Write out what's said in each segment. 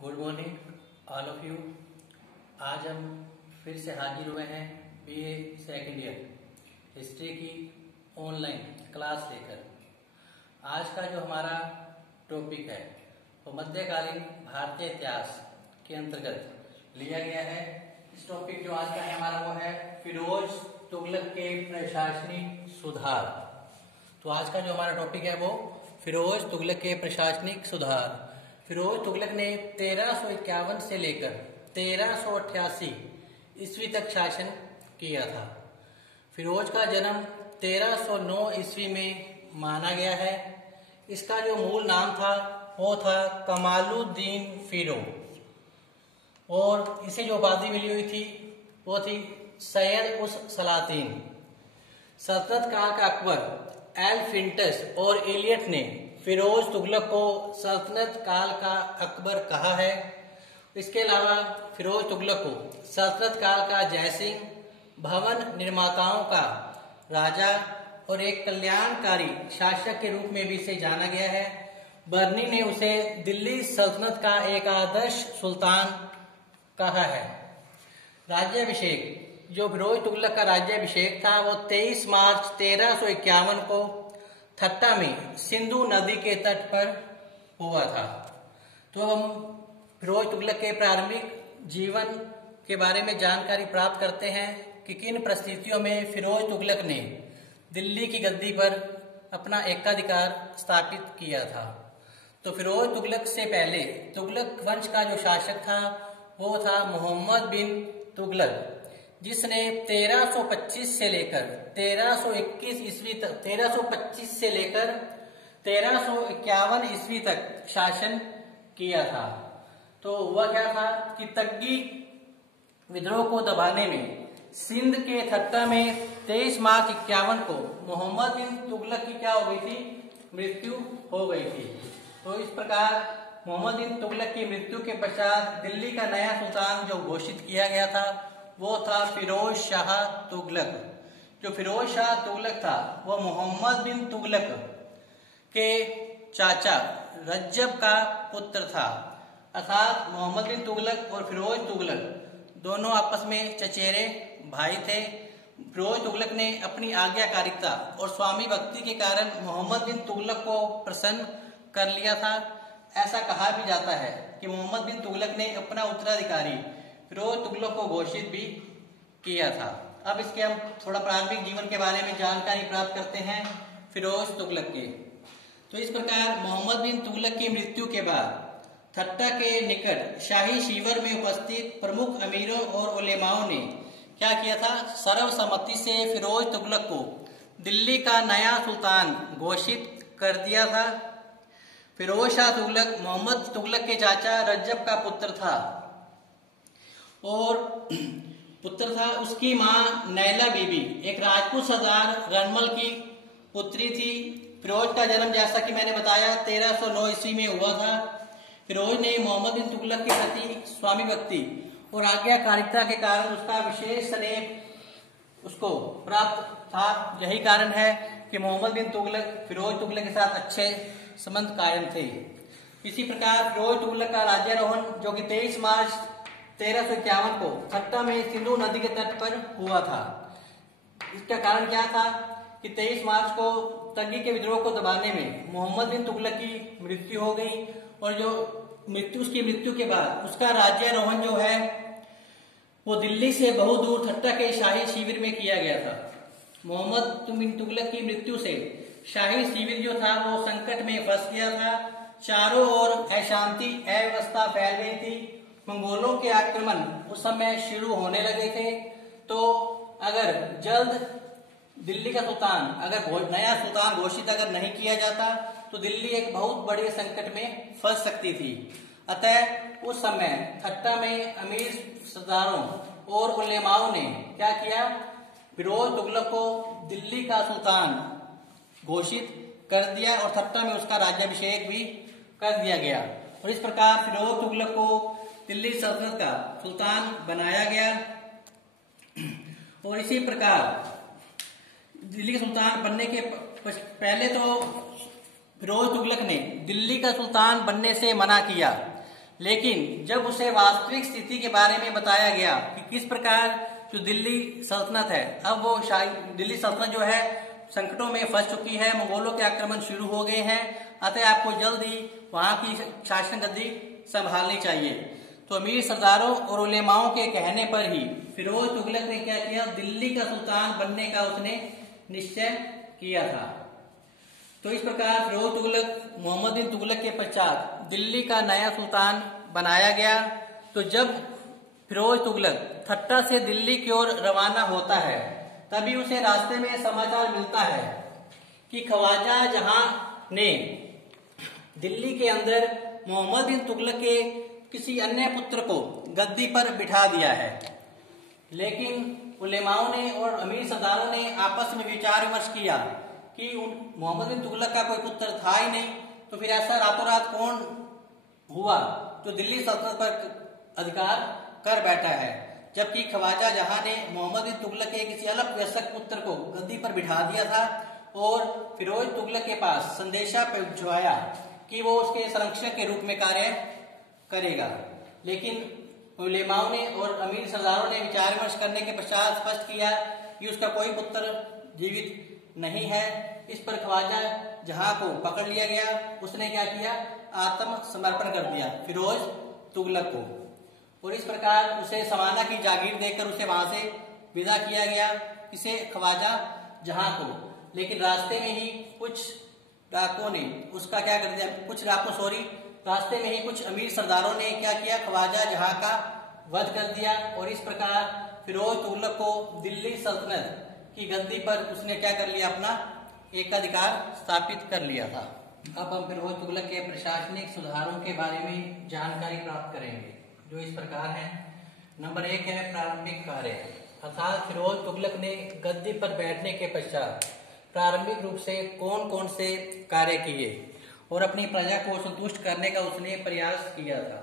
Good morning all of you. आज हम फिर से हाजिर हुए हैं बीए सेकेंड ईयर हिस्ट्री की ऑनलाइन क्लास लेकर। आज का जो हमारा टॉपिक है वो मध्यकालीन भारतीय इतिहास के अंतर्गत लिया गया है। इस टॉपिक जो आज का है हमारा वो है फिरोज तुगलक के प्रशासनिक सुधार। तो आज का जो हमारा टॉपिक है वो फिरोज तुगलक के प्रशासनिक सुधार। फिरोज तुगलक ने 1351 से लेकर 1388 ईस्वी तक शासन किया था। फिरोज का जन्म 1309 ईस्वी में माना गया है। इसका जो मूल नाम था वो था कमालुद्दीन फिरोज और इसे जो उपाधि मिली हुई थी वो थी सैयद उस सलातीन। सल्तनत काल का अकबर एल्फिंटस और एलियट ने फिरोज तुगलक को सल्तनत काल का अकबर कहा है। इसके अलावा फिरोज तुगलक को सल्तनत काल का जयसिंह, भवन निर्माताओं का राजा और एक कल्याणकारी शासक के रूप में भी इसे जाना गया है। बर्नी ने उसे दिल्ली सल्तनत का एक आदर्श सुल्तान कहा है। राज्याभिषेक, जो फिरोज तुगलक का राज्याभिषेक था वो 23 मार्च 1351 को थट्टा में सिंधु नदी के तट पर हुआ था। तो हम फिरोज तुगलक के प्रारंभिक जीवन के बारे में जानकारी प्राप्त करते हैं कि किन परिस्थितियों में फिरोज तुगलक ने दिल्ली की गद्दी पर अपना एकाधिकार स्थापित किया था। तो फिरोज तुगलक से पहले तुगलक वंश का जो शासक था वो था मोहम्मद बिन तुगलक, जिसने 1325 से लेकर 1321 ईस्वी तक 1325 से लेकर 1351 ईस्वी तक शासन किया था। तो हुआ क्या था कि तग्गी विद्रोह को दबाने में सिंध के थट्टा में 23 मार्च 51 को मोहम्मद बिन तुगलक की क्या हो गई थी, मृत्यु हो गई थी। तो इस प्रकार मोहम्मद बिन तुगलक की मृत्यु के पश्चात दिल्ली का नया सुल्तान जो घोषित किया गया था वो था फिरोज शाह तुगलक। जो फिरोज शाह तुगलक था वो मोहम्मद बिन तुगलक के चाचा रज्जब का पुत्र था। अर्थात मोहम्मद बिन तुगलक और फिरोज तुगलक दोनों आपस में चचेरे भाई थे। फिरोज तुगलक ने अपनी आज्ञाकारिता और स्वामी भक्ति के कारण मोहम्मद बिन तुगलक को प्रसन्न कर लिया था। ऐसा कहा भी जाता है कि मोहम्मद बिन तुगलक ने अपना उत्तराधिकारी फिरोज तुगलक को घोषित भी किया था। अब इसके हम थोड़ा प्रारंभिक जीवन के बारे में जानकारी प्राप्त करते हैं फिरोज तुगलक के। तो इस प्रकार मोहम्मद बिन तुगलक की मृत्यु के बाद थट्टा के निकट शाही शिविर में उपस्थित प्रमुख अमीरों और उलेमाओं ने क्या किया था, सर्वसम्मति से फिरोज तुगलक को दिल्ली का नया सुल्तान घोषित कर दिया था। फिरोज शाह तुगलक मोहम्मद तुगलक के चाचा रज्जब का पुत्र था उसकी मां नैला बीबी एक राजपूत सरदार रणमल की पुत्री थी। फिरोज का जन्म जैसा कि मैंने बताया 1309 ईस्वी में हुआ था। फिरोज ने मोहम्मद बिन तुगलक के प्रति स्वामी भक्ति और आज्ञाकारिता के कारण उसका विशेष स्नेह उसको प्राप्त था। यही कारण है कि मोहम्मद बिन तुगलक फिरोज तुगलक के साथ अच्छे संबंध कायम थे। इसी प्रकार फिरोज तुगलक का राज्यारोहण जो कि 23 मार्च 1351 को थट्टा में सिंधु नदी के तट पर हुआ था। इसका कारण क्या था कि 23 मार्च को तग्गी के विद्रोह को दबाने में मोहम्मद बिन तुगलक की मृत्यु हो गई और जो उसकी मृत्यु के बाद उसका राज्यारोहण जो है वो दिल्ली से बहुत दूर थट्टा के शाही शिविर में किया गया था। मोहम्मद बिन तुगलक की मृत्यु से शाही शिविर जो था वो संकट में फंस गया था। चारों ओर अशांति अव्यवस्था फैल गई थी। मंगोलों के आक्रमण उस समय शुरू होने लगे थे। तो अगर जल्द दिल्ली का सुल्तान नया सुल्तान घोषित अगर नहीं किया जाता तो दिल्ली एक बहुत बड़े संकट में फंस सकती थी। अतः उस समय थट्टा में अमीर सरदारों और उलेमाओं ने क्या किया, फिरोज तुगलक को दिल्ली का सुल्तान घोषित कर दिया और थट्टा में उसका राज्याभिषेक भी कर दिया गया। और इस प्रकार फिरोज तुगलक को दिल्ली सल्तनत का सुल्तान बनाया गया। और इसी प्रकार दिल्ली के सुल्तान बनने के पहले तो फिरोज तुगलक ने दिल्ली का सुल्तान बनने से मना किया, लेकिन जब उसे वास्तविक स्थिति के बारे में बताया गया कि किस प्रकार जो दिल्ली सल्तनत है, अब वो दिल्ली सल्तनत जो है संकटों में फंस चुकी है, मंगोलों के आक्रमण शुरू हो गए हैं, अतः आपको जल्द ही वहां की शासन गद्दी संभालनी चाहिए। तो अमीर सरदारों और उलेमाओं के कहने पर ही फिरोज तुगलक ने क्या किया, दिल्ली का सुल्तान बनने का उसने निश्चय किया था। तो इस प्रकार फिरोज तुगलक मोहम्मद बिन तुगलक के पश्चात दिल्ली का नया सुल्तान बनाया गया। तो जब फिरोज तुगलक ठट्टा से दिल्ली की ओर रवाना होता है, तभी उसे रास्ते में समाचार मिलता है कि ख्वाजा जहां ने दिल्ली के अंदर मोहम्मद बिन तुगलक के किसी अन्य पुत्र को गद्दी पर बिठा दिया है। लेकिन उलेमाओं ने और अमीर सरदारों ने आपस में विचार विमर्श किया कि मोहम्मद बिन तुगलक का कोई पुत्र था ही नहीं, तो फिर ऐसा रातों रात कौन हुआ जो दिल्ली सल्तनत पर अधिकार कर बैठा है, जबकि ख्वाजा जहां ने मोहम्मद बिन तुगलक के किसी अलग वयस्क पुत्र को गद्दी पर बिठा दिया था और फिरोज तुगलक के पास संदेशा भिजवाया कि वो उसके संरक्षक के रूप में कार्य करेगा। लेकिन उलेमाओं ने और अमीर सरदारों ने विचार विमर्श करने के पश्चात स्पष्ट किया कि उसका कोई पुत्र जीवित नहीं है। इस पर ख्वाजा जहां को पकड़ लिया गया, उसने क्या किया, आत्म समर्पण कर दिया फिरोज तुगलक को, और इस प्रकार उसे समाना की जागीर देकर उसे वहां से विदा किया गया, इसे ख्वाजा जहां को। लेकिन रास्ते में ही कुछ डाकुओं ने उसका क्या कर दिया, रास्ते में ही कुछ अमीर सरदारों ने क्या किया, ख्वाजा जहां का वध कर दिया, और इस प्रकार फिरोज तुगलक को दिल्ली सल्तनत की गद्दी पर उसने क्या कर लिया, अपना एकाधिकार स्थापित कर लिया था। अब हम फिरोज तुगलक के प्रशासनिक सुधारों के बारे में जानकारी प्राप्त करेंगे, जो इस प्रकार है। नंबर 1 है प्रारंभिक कार्य, अर्थात फिरोज तुगलक ने गद्दी पर बैठने के पश्चात प्रारंभिक रूप से कौन कौन से कार्य किए और अपनी प्रजा को संतुष्ट करने का उसने प्रयास किया था।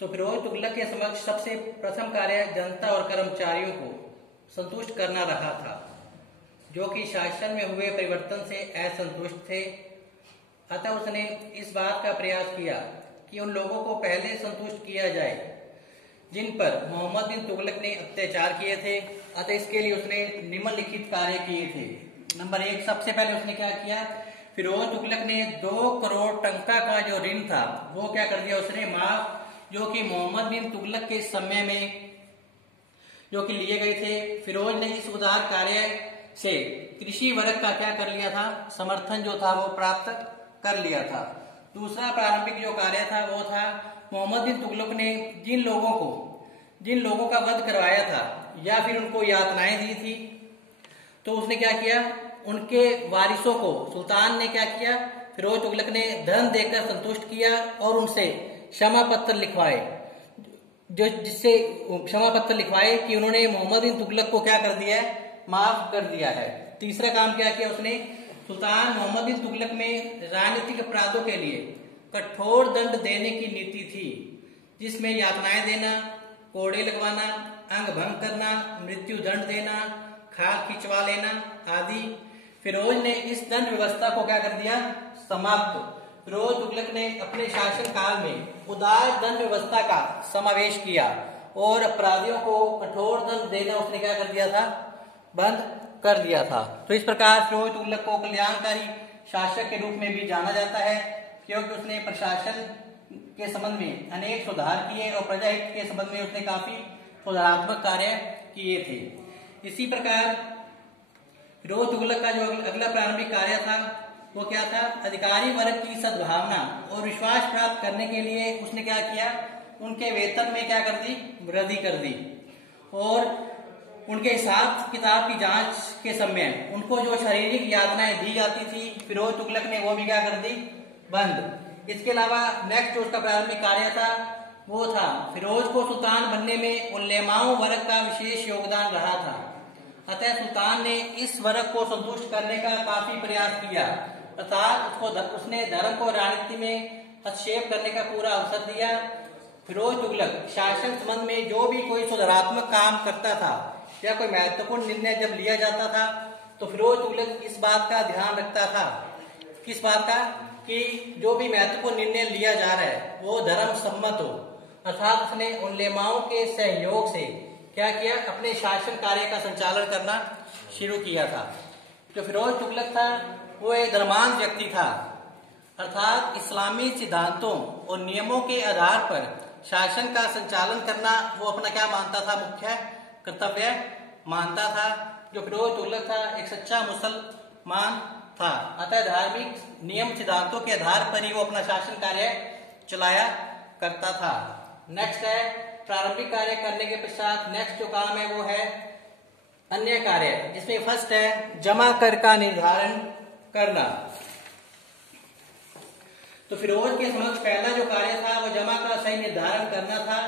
तो फिरोज तुगलक के समक्ष सबसे प्रथम कार्य जनता और कर्मचारियों को संतुष्ट करना रहा था, जो कि शासन में हुए परिवर्तन से असंतुष्ट थे। अतः उसने इस बात का प्रयास किया कि उन लोगों को पहले संतुष्ट किया जाए जिन पर मोहम्मद बिन तुगलक ने अत्याचार किए थे। अतः इसके लिए उसने निम्नलिखित कार्य किए थे। नंबर 1, सबसे पहले उसने क्या किया, फिरोज तुगलक ने 2 करोड़ टंका का जो ऋण था वो क्या कर दिया, उसने माफ, जो कि मोहम्मद बिन तुगलक के समय में जो कि लिए गए थे। फिरोज ने इस उदार कार्य से कृषि वर्ग का क्या कर लिया था, समर्थन जो था वो प्राप्त कर लिया था। दूसरा प्रारंभिक जो कार्य था वो था, मोहम्मद बिन तुगलक ने जिन लोगों का वध करवाया था या फिर उनको यातनाएं दी थी, तो उसने क्या किया, उनके वारिसों को सुल्तान ने क्या किया, फिरोज तुगलक ने धन देकर संतुष्ट किया और उनसे क्षमा पत्र लिखवाए, जिससे क्षमा पत्र लिखवाए कि उन्होंने मोहम्मद बिन तुगलक को क्या कर दिया है, माफ कर दिया है। तीसरा काम क्या किया उसने, सुल्तान मोहम्मद बिन तुगलक में राजनीतिक अपराधों के लिए कठोर दंड देने की नीति थी, जिसमें यातनाएं देना, कोड़े लगवाना, अंग भंग करना, मृत्यु दंड देना, खाक खिंचवा लेना आदि। फिरोज ने इस दंड व्यवस्था को क्या कर दिया, समाप्त। फिरोज तुगलक ने अपने शासन काल में उदार दंड व्यवस्था का समावेश किया और अपराधियों को कठोर दंड देना उसने क्या कर दिया था, बंद कर दिया था। तो इस प्रकार फिरोज तुगलक को कल्याणकारी शासक के रूप में भी जाना जाता है, क्योंकि उसने प्रशासन के संबंध में अनेक सुधार किए और प्रजा हित के संबंध में उसने काफी सुधारात्मक कार्य किए थे। इसी प्रकार फिरोज तुगलक का जो अगला प्रारंभिक कार्य था वो क्या था, अधिकारी वर्ग की सद्भावना और विश्वास प्राप्त करने के लिए उसने क्या किया, उनके वेतन में क्या कर दी, वृद्धि कर दी, और उनके हिसाब किताब की जांच के समय उनको जो शारीरिक यातनाएं दी जाती थी, फिरोज तुगलक ने वो भी क्या कर दी, बंद। इसके अलावा नेक्स्ट जो उसका प्रारंभिक कार्य था वो था, फिरोज को सुल्तान बनने में उलेमाओं वर्ग का विशेष योगदान रहा था। अतः सुल्तान ने इस वर्ग को संतुष्ट करने का काफी प्रयास किया, अर्थात उसने धर्म को राजनीति में हस्तक्षेप करने का पूरा अवसर दिया। फिरोज तुगलक शासन संबंध में जो भी कोई सुधारात्मक काम करता था या कोई महत्वपूर्ण निर्णय जब लिया जाता था, तो फिरोज तुगलक इस बात का ध्यान रखता था, किस बात का, कि जो भी महत्वपूर्ण निर्णय लिया जा रहा है वो धर्म सम्मत हो, अर्थात उसने उलेमाओं के सहयोग से क्या किया, अपने शासन कार्य का संचालन करना शुरू किया था। जो फिरोज तुगलक था वो एक धर्मांध व्यक्ति था, अर्थात इस्लामी सिद्धांतों और नियमों के आधार पर शासन का संचालन करना वो अपना क्या मानता था, मुख्य कर्तव्य मानता था। जो फिरोज तुगलक था एक सच्चा मुसलमान था, अतः धार्मिक नियम सिद्धांतों के आधार पर ही वो अपना शासन कार्य चलाया करता था। नेक्स्ट है प्रारंभिक कार्य करने के पश्चात नेक्स्ट जो काम है वो है अन्य कार्य, जिसमें फर्स्ट है जमा कर का निर्धारण करना। तो फिरोज के समक्ष पहला जो कार्य था वो जमा का सही निर्धारण करना था।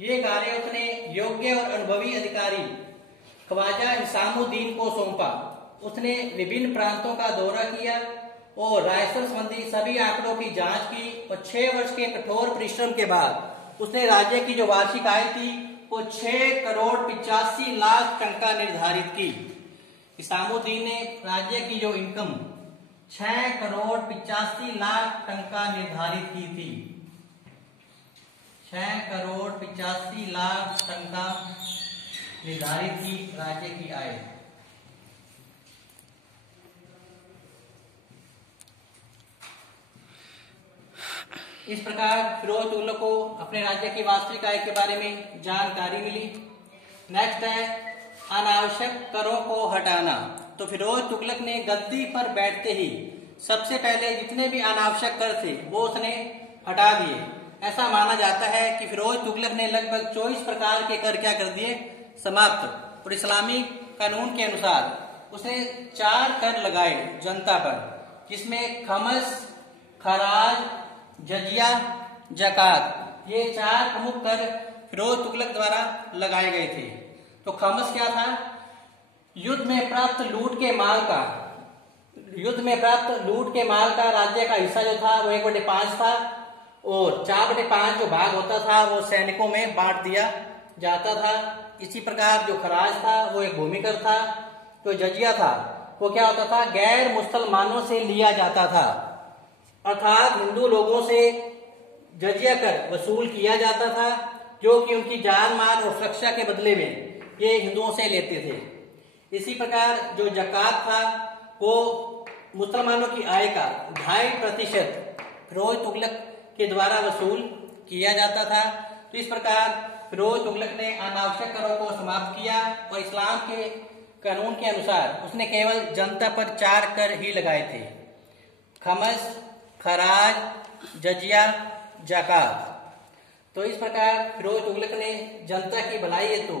ये कार्य उसने योग्य और अनुभवी अधिकारी ख्वाजा हिसामुद्दीन को सौंपा। उसने विभिन्न प्रांतों का दौरा किया और राजस्व संबंधी सभी आंकड़ों की जांच की और 6 वर्ष के कठोर परिश्रम के बाद उसने राज्य की जो वार्षिक आय थी वो 6,85,00,000 टन का निर्धारित की। हिसामुद्दीन ने राज्य की जो इनकम 6,85,00,000 टन का निर्धारित की थी। 6,85,00,000 टन का निर्धारित की राज्य की आय। इस प्रकार फिरोज तुगलक को अपने राज्य की वास्तविक आय के बारे में जानकारी मिली। नेक्स्ट है अनावश्यक करों को हटाना। तो फिरोज तुगलक ने गद्दी पर बैठते ही सबसे पहले जितने भी अनावश्यक कर थे वो उसने हटा दिए। ऐसा माना जाता है कि फिरोज तुगलक ने लगभग 24 प्रकार के कर क्या कर दिए, समाप्त। और इस्लामी कानून के अनुसार उसने 4 कर लगाए जनता पर, जिसमें खमस, खराज, जजिया, जकात, ये 4 प्रमुख कर फिरोज तुगलक द्वारा लगाए गए थे। तो खमस क्या था, युद्ध में प्राप्त लूट के माल का राज्य का हिस्सा जो था वो 1/5 था और 4/5 जो भाग होता था वो सैनिकों में बांट दिया जाता था। इसी प्रकार जो खराज था वो एक भूमिकर था। जो जजिया था वो क्या होता था, गैर मुसलमानों से लिया जाता था, अर्थात हिंदू लोगों से जजिया कर वसूल किया जाता था, जो कि उनकी जान माल और सुरक्षा के बदले में ये हिंदुओं से लेते थे। इसी प्रकार जो जकात था वो मुसलमानों की आय का 2.5% फिरोज तुगलक के द्वारा वसूल किया जाता था। तो इस प्रकार फिरोज तुगलक ने अनावश्यक करों को समाप्त किया और इस्लाम के कानून के अनुसार उसने केवल जनता पर 4 कर ही लगाए थे, खमस, खराज, जजिया, जकात। तो इस प्रकार फिरोज तुगलक ने जनता की भलाई हेतु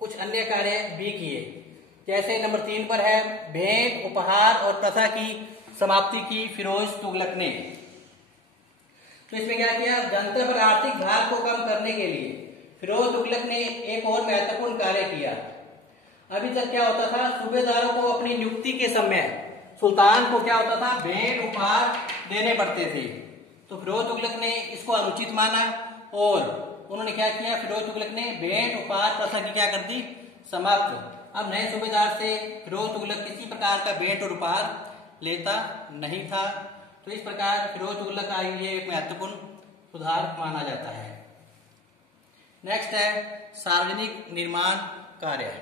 कुछ अन्य कार्य भी किए, जैसे नंबर 3 पर है भेंट, उपहार और प्रथा की समाप्ति की फिरोज तुगलक ने। तो इसमें क्या किया, जनता पर आर्थिक भार को कम करने के लिए फिरोज तुगलक ने एक और महत्वपूर्ण कार्य किया। अभी तक क्या होता था, सूबेदारों को अपनी नियुक्ति के समय सुल्तान को क्या होता था, भेंट उपहार देने पड़ते थे। तो फिरोज तुगलक ने इसको अनुचित माना और उन्होंने क्या किया, फिरोज तुगलक ने भेंट उपहार प्रथा की क्या कर दी, समाप्त। अब नए सूबेदार से फिरोज तुगलक किसी प्रकार का भेंट और उपहार लेता नहीं था। तो इस प्रकार फिरोज तुगलक का ये एक महत्वपूर्ण सुधार माना जाता है। नेक्स्ट है सार्वजनिक निर्माण कार्य।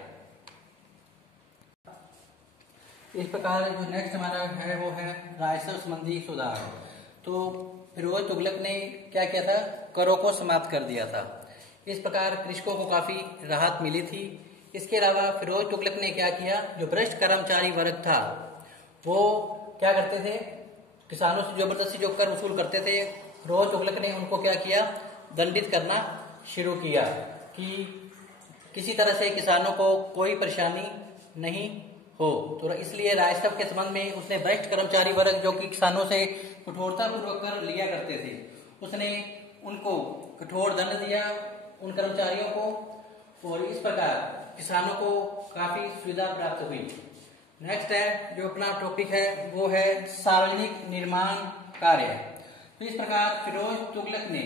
इस प्रकार जो नेक्स्ट हमारा है वो है राजस्व संबंधी सुधार। तो फिरोज तुगलक ने क्या किया था, करों को समाप्त कर दिया था। इस प्रकार कृषकों को काफी राहत मिली थी। इसके अलावा फिरोज तुगलक ने क्या किया, जो भ्रष्ट कर्मचारी वर्ग था वो क्या करते थे, किसानों से जबरदस्ती जो कर वसूल करते थे, फिरोज तुगलक ने उनको क्या किया, दंडित करना शुरू किया कि किसी तरह से किसानों को कोई परेशानी नहीं हो। तो इसलिए राजस्व के संबंध में उसने भ्रष्ट कर्मचारी वर्ग जो कि किसानों से कठोरता पूर्वक कर लिया करते थे, उसने उनको कठोर दंड दिया उन कर्मचारियों को, और इस प्रकार किसानों को काफी सुविधा प्राप्त हुई। नेक्स्ट है जो अपना टॉपिक है वो है सार्वजनिक निर्माण कार्य। तो इस प्रकार फिरोज तुगलक ने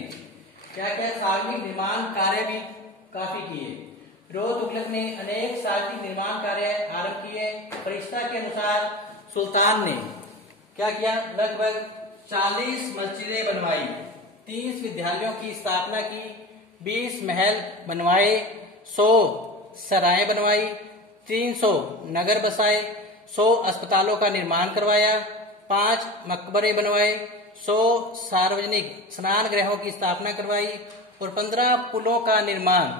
क्या क्या सार्वजनिक निर्माण कार्य भी काफी किए। फिरोज तुगलक ने अनेक सार्वजनिक निर्माण कार्य आरंभ किए। फरिश्ता के अनुसार सुल्तान ने क्या किया, लगभग 40 मस्जिदें बनवाई, 30 विद्यालयों की स्थापना की, 20 महल बनवाए, 100 सराय बनवाई, 300 नगर बसाए, 100 अस्पतालों का निर्माण करवाया, 5 मकबरे बनवाए, 100 सार्वजनिक स्नान गृहों की स्थापना करवाई और 15 पुलों का निर्माण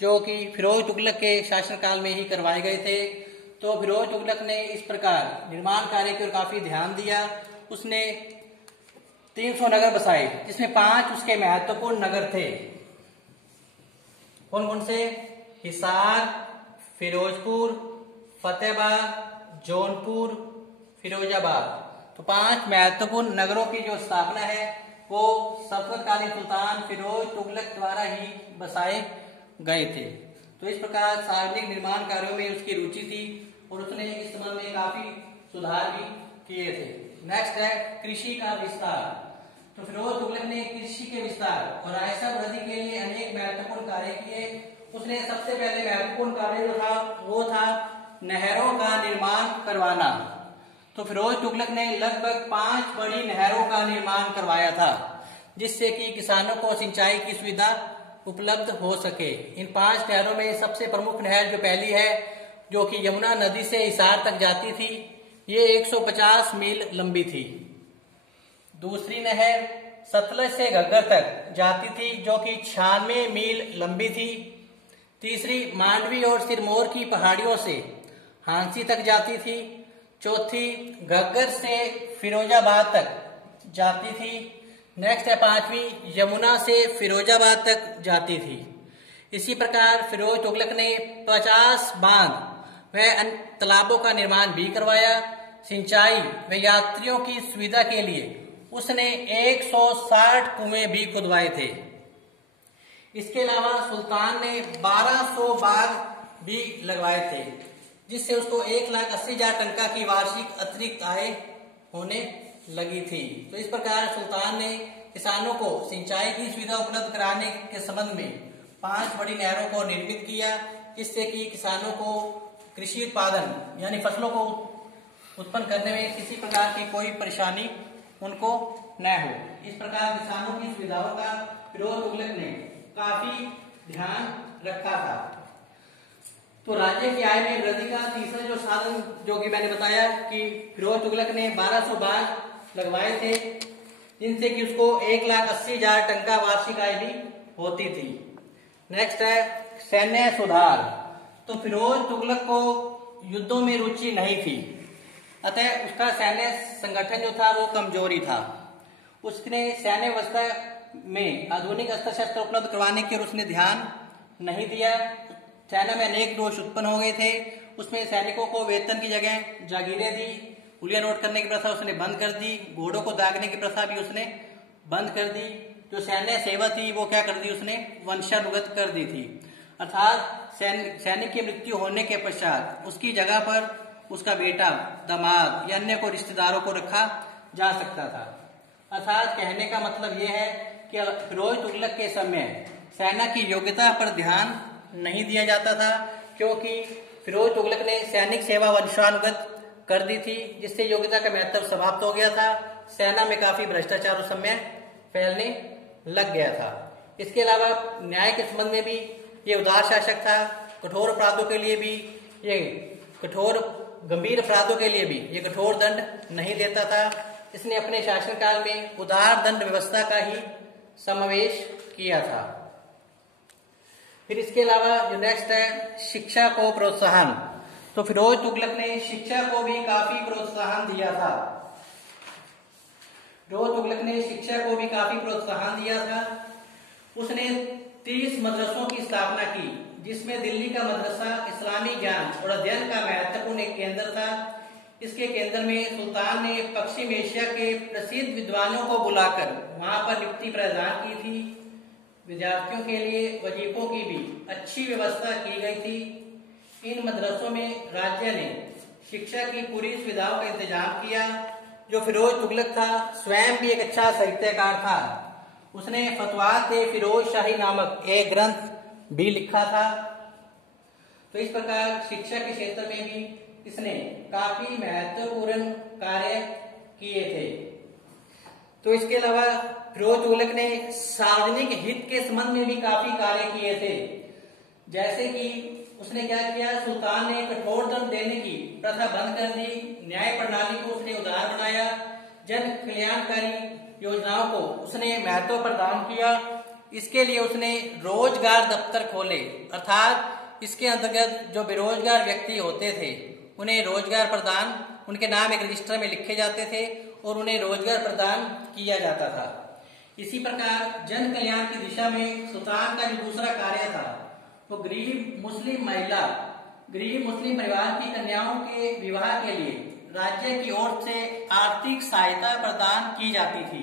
जो कि फिरोज तुगलक के शासनकाल में ही करवाए गए थे। तो फिरोज तुगलक ने इस प्रकार निर्माण कार्य की ओर काफी ध्यान दिया। उसने 300 नगर बसाए, जिसमें 5 उसके महत्वपूर्ण नगर थे। कौन कौन से? हिसार, फिरोजपुर, फतेहाबाद, जौनपुर, फिरोजाबाद। तो 5 महत्वपूर्ण नगरों की जो स्थापना है वो सल्तनतकालीन सुल्तान फिरोज तुगलक द्वारा ही बसाए गए थे। तो इस प्रकार सार्वजनिक निर्माण कार्यों में उसकी रुचि थी और उसने इस संबंध में काफी सुधार भी किए थे। नेक्स्ट है कृषि का विस्तार। तो फिरोज तुगलक ने कृषि के विस्तार और आयशा वृद्धि के लिए अनेक महत्वपूर्ण कार्य किए। उसने सबसे पहले महत्वपूर्ण कार्य जो था वो था नहरों का निर्माण करवाना। तो फिरोज तुगलक ने लगभग 5 बड़ी नहरों का निर्माण करवाया था, जिससे कि किसानों को सिंचाई की सुविधा उपलब्ध हो सके। इन 5 नहरों में सबसे प्रमुख नहर जो पहली है, जो कि यमुना नदी से हिसार तक जाती थी, ये 150 मील लंबी थी। दूसरी नहर सतलज से घग्गर तक जाती थी, जो कि 96 मील लंबी थी। तीसरी मांडवी और सिरमौर की पहाड़ियों से हांसी तक जाती थी। चौथी घग्गर से फिरोजाबाद तक जाती थी। नेक्स्ट है 5वीं यमुना से फिरोजाबाद तक जाती थी। इसी प्रकार फिरोज तुगलक ने 50 बांध व तालाबों का निर्माण भी करवाया। सिंचाई व यात्रियों की सुविधा के लिए उसने 160 कुएं भी खुदवाए थे। इसके अलावा सुल्तान ने 1200 बाग भी लगवाए थे, जिससे उसको 1,80,000 टन की वार्षिक अतिरिक्त आय होने लगी थी। तो इस प्रकार सुल्तान ने किसानों को सिंचाई की सुविधा उपलब्ध कराने के संबंध में 5 बड़ी नहरों को निर्मित किया, जिससे कि किसानों को कृषि उत्पादन यानी फसलों को उत्पन्न करने में किसी प्रकार की कोई परेशानी उनको न हो। इस प्रकार किसानों की सुविधाओं का फिरोज तुगलक ने काफी ध्यान रखा था। तो राज्य की आय में वृद्धि का तीसरा जो साधन, जो कि मैंने बताया कि फिरोज तुगलक ने 1200 बाग लगवाए थे, जिनसे कि उसको 1,80,000 टन का वार्षिक आय भी होती थी। नेक्स्ट है सैन्य सुधार। तो फिरोज तुगलक को युद्धों में रुचि नहीं थी, अतः उसका सैन्य संगठन जो था वो कमजोरी था। उसने सैन्य व्यवस्था में आधुनिक अस्त्र शस्त्र उपलब्ध करवाने की ओर उसने ध्यान नहीं दिया। सेना में अनेक दोष उत्पन्न हो गए थे। उसमें सैनिकों को वेतन की जगह जागीरें दी, हुलिया नोट करने की प्रथा उसने बंद कर दी, घोड़ों को दागने की प्रथा भी उसने बंद कर दी। जो सैन्य सेवा थी वो क्या कर दी, उसने वंशानुगत कर दी थी। अर्थात सैनिक की मृत्यु होने के पश्चात उसकी जगह पर उसका बेटा, दामाद या अन्य को रिश्तेदारों को रखा जा सकता था। अर्थात कहने का मतलब यह है कि फिरोज तुगलक के समय सेना की योग्यता पर ध्यान नहीं दिया जाता था, क्योंकि फिरोज तुगलक ने सैनिक सेवा वंशानुगत कर दी थी, जिससे योग्यता का महत्व समाप्त हो गया था। सेना में काफी भ्रष्टाचार उस समय फैलने लग गया था। इसके अलावा न्याय के संबंध में भी ये उदार शासक था। कठोर अपराधों के लिए भी ये गंभीर अपराधों के लिए भी ये कठोर दंड नहीं देता था। इसने अपने शासनकाल में उदार दंड व्यवस्था का ही समावेश किया था। फिर इसके अलावा जो नेक्स्ट है शिक्षा को प्रोत्साहन। तो फिरोज तुगलक ने शिक्षा को भी काफी प्रोत्साहन दिया था। फिरोज तुगलक ने शिक्षा को भी काफी प्रोत्साहन दिया था। उसने 30 मदरसों की स्थापना की, जिसमें दिल्ली का मदरसा इस्लामी ज्ञान और अध्ययन का महत्वपूर्ण एक केंद्र था। इसके केंद्र में सुल्तान ने पश्चिम एशिया के प्रसिद्ध विद्वानों को बुलाकर वहां पर नियुक्ति प्रदान की थी। विद्यार्थियों के लिए वजीफों की भी अच्छी व्यवस्था की गई थी। इन मदरसों में राज्य ने शिक्षा की पूरी सुविधाओं का इंतजाम किया। जो फिरोज तुगलक था स्वयं भी एक अच्छा साहित्यकार था। उसने फतवात फिरोज शाही नामक एक ग्रंथ भी लिखा था। तो इस प्रकार शिक्षा के क्षेत्र में भी इसने काफी महत्वपूर्ण कार्य किए थे। तो इसके अलावा फिरोज तुगलक ने सार्वजनिक हित के संबंध में भी काफी कार्य किए थे। जैसे कि उसने क्या किया, सुल्तान ने कठोर दंड देने की प्रथा बंद कर दी, न्याय प्रणाली को उसने उदार बनाया, जन कल्याणकारी योजनाओं को उसने महत्व प्रदान किया। इसके लिए उसने रोजगार दफ्तर खोले, अर्थात इसके अंतर्गत जो बेरोजगार व्यक्ति होते थे उन्हें रोजगार प्रदान, उनके नाम एक रजिस्टर में लिखे जाते थे और उन्हें रोजगार प्रदान किया जाता था। इसी प्रकार जन कल्याण की दिशा में सुल्तान का जो दूसरा कार्य था वो गरीब मुस्लिम परिवार की कन्याओं के विवाह के लिए राज्य की ओर से आर्थिक सहायता प्रदान की जाती थी।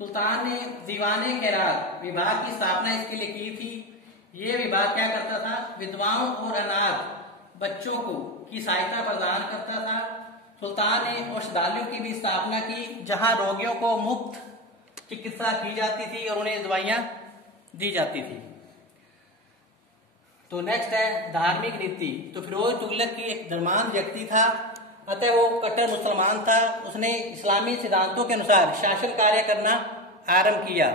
सुल्तान ने दीवाने खैरात विभाग की स्थापना इसके लिए की थी। ये विभाग क्या करता था, विधवाओं और अनाथ बच्चों को की सहायता प्रदान करता था। सुल्तान ने औषधालयों की भी स्थापना की, जहां रोगियों को मुफ्त चिकित्सा की जाती थी और उन्हें दवाइयां दी जाती थी। तो नेक्स्ट है धार्मिक नीति। तो फिरोज तुगलक की एक धर्मांध व्यक्ति था, अतः वो कट्टर मुसलमान था। उसने इस्लामी सिद्धांतों के अनुसार शासन कार्य करना आरंभ किया।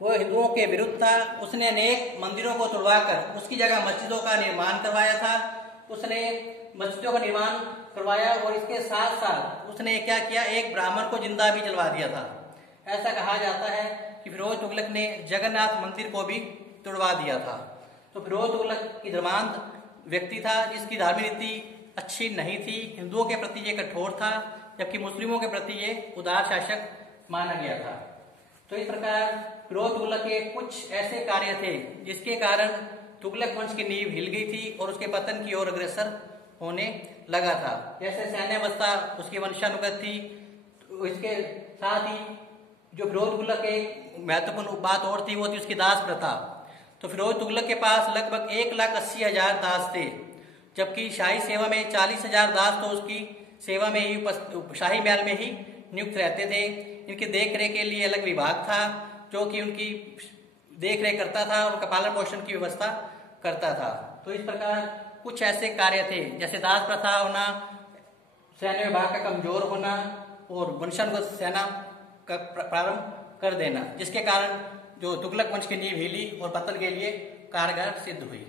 वो हिंदुओं के विरुद्ध था। उसने अनेक मंदिरों को तुड़वाकर उसकी जगह मस्जिदों का निर्माण करवाया था। उसने मस्जिदों का निर्माण करवाया और इसके साथ साथ उसने क्या किया, एक ब्राह्मण को जिंदा भी जलवा दिया था। ऐसा कहा जाता है कि फिरोज तुगलक ने जगन्नाथ मंदिर को भी तुड़वा दिया था। तो फिरोज तुगलक की धर्मांध व्यक्ति था, जिसकी धार्मिक नीति अच्छी नहीं थी। हिंदुओं के प्रति ये कठोर था, जबकि मुस्लिमों के प्रति ये उदार शासक माना गया था। तो इस प्रकार फिरोज तुगलक के कुछ ऐसे कार्य थे जिसके कारण तुगलक वंश की नींव हिल गई थी और उसके पतन की ओर अग्रसर होने लगा था। जैसे सैन्य अवस्था उसकी वंशानुगत थी। तो इसके साथ ही जो फिरोज तुगलक एक महत्वपूर्ण बात और थी, वो थी उसकी दास प्रथा। तो फिरोज तुगलक के पास लगभग 1,80,000 दास थे, जबकि शाही सेवा में 40,000 दास तो उसकी सेवा में ही शाही महल में ही नियुक्त रहते थे। इनकी देखरेख के लिए अलग विभाग था जो कि उनकी देखरेख करता था और उनका पालन पोषण की व्यवस्था करता था। तो इस प्रकार कुछ ऐसे कार्य थे, जैसे दास प्रथा होना, सैन्य विभाग का कमजोर होना और वंशानुगत सेना का प्रारंभ कर देना, जिसके कारण जो तुगलक वंश की नींव हिली और पतन के लिए कारगर सिद्ध हुई।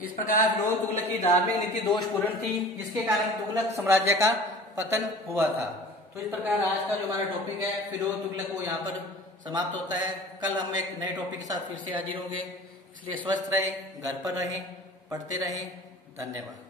इस प्रकार फिरोज तुगलक की धार्मिक नीति दोषपूर्ण थी, जिसके कारण तुगलक साम्राज्य का पतन हुआ था। तो इस प्रकार आज का जो हमारा टॉपिक है फिरोज तुगलक, वो यहाँ पर समाप्त होता है। कल हम एक नए टॉपिक के साथ फिर से हाजिर होंगे। इसलिए स्वस्थ रहें, घर पर रहें, पढ़ते रहें। धन्यवाद।